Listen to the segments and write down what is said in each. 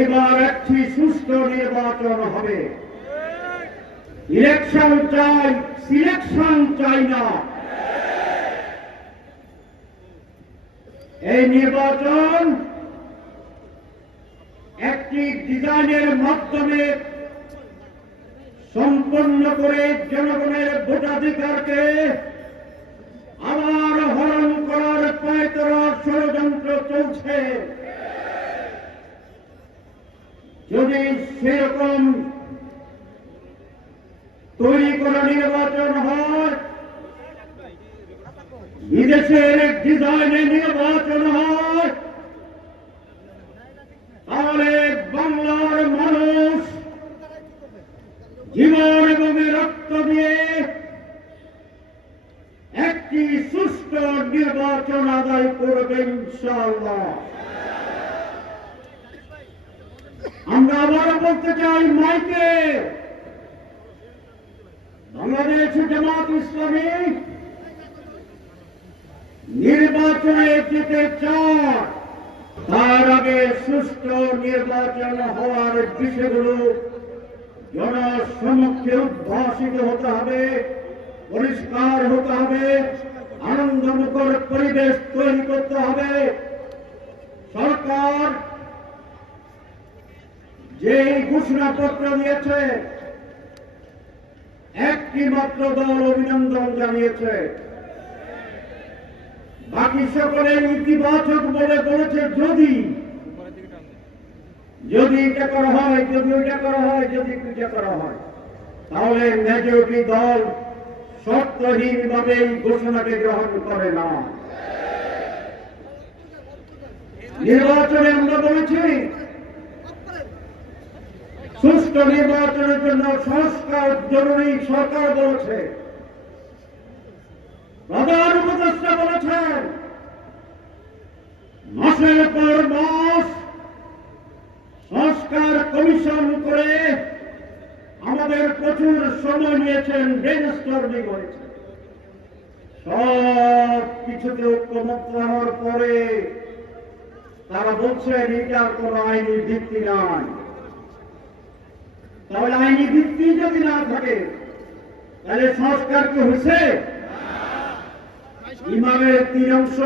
এবার একটি সুষ্ঠু নির্বাচন হবে। ইলেকশন চাই, সিলেকশন চাই না। এই নির্বাচন একটি ডিজাইনের মাধ্যমে সম্পন্ন করে জনগণের ভোটাধিকারকে আবার হরণ করার পায়তারা ষড়যন্ত্র চলছে। যদি সেরকম তৈরি করা নির্বাচন হয়, বিদেশের ডিজাইনে নির্বাচন হয়, তাহলে বাংলার মানুষ জীবন এবং রক্ত দিয়ে একটি সুষ্ঠু নির্বাচন আদায় করবে ইনশাআল্লাহ। আমরা আবারও বলতে চাই মাইকে, বাংলাদেশ জামাত ইসলামী নির্বাচনে যেতে চায়, তার আগে সুষ্ঠু নির্বাচন হওয়ার বিষয়গুলো জনসমক্ষে উদ্ভাসিত হতে হবে, পরিষ্কার হতে হবে, আনন্দমুখর পরিবেশ তৈরি করতে হবে। সরকার যে ঘোষণাপত্র দিয়েছে, একটি মাত্র দল অভিনন্দন জানিয়েছে, বাকি সকলে ইতিবাচক বলে বলেছে যদি এটা করা হয়, যদি ওইটা করা হয়, যদি এটা করা হয়, তাহলে মেজরিটি দল শর্তহীনভাবে এই ঘোষণাকে গ্রহণ করে না। নির্বাচনে আমরা বলেছি সুষ্ঠু নির্বাচনের জন্য সংস্কার জরুরি। সরকার বলেছে, প্রধান উপদেষ্টা বলেছেন, মাসের পর মাস সংস্কার কমিশন করে আমাদের প্রচুর সময় নিয়েছেন, ব্রেনস্টর্মিং হয়েছে। সব কিছুতে ঐক্যমত্য হওয়ার পরে তারা বলছেন এটার কোন আইনি ভিত্তি নাই। তাহলে আইনি ভিত্তি যদি না থাকে, তাহলে সংস্কার কি হয়েছে? ইমামের 3 অংশ,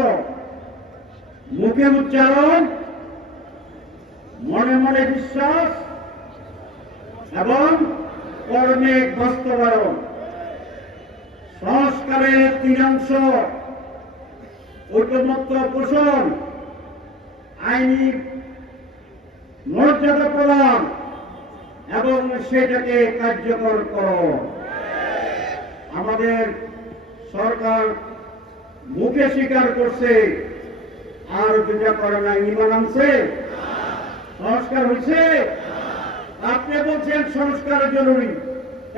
মুখে উচ্চারণ, মনে মনে বিশ্বাস এবং কর্মে বাস্তবায়ন। সংস্কারের 3 অংশ, ঐকমত্য পোষণ, আইনি মর্যাদা প্রদান এবং সেটাকে কার্যকর করো। আমাদের সরকার মুখে স্বীকার করছে, আর যেটা করে না, ইমান আনছে। সংস্কার হয়েছে? আপনি বলছেন সংস্কার জরুরি,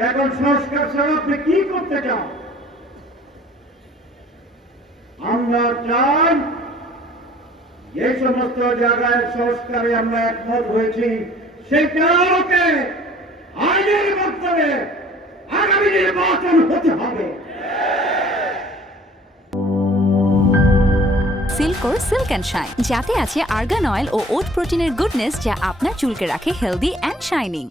এখন সংস্কার ছাড়া আপনি কি করতে চান? আমরা চাই যে সমস্ত জায়গায় সংস্কারে আমরা একমত হয়েছি, সেটাকে আইনের মাধ্যমে আগামী নির্বাচন হতে হবে। সিল্কোর সিল্ক অ্যান্ড শাইন, যাতে আছে আর্গান অয়েল ও ওট প্রোটিনের গুডনেস, যা আপনার চুলকে রাখে হেলদি অ্যান্ড শাইনিং।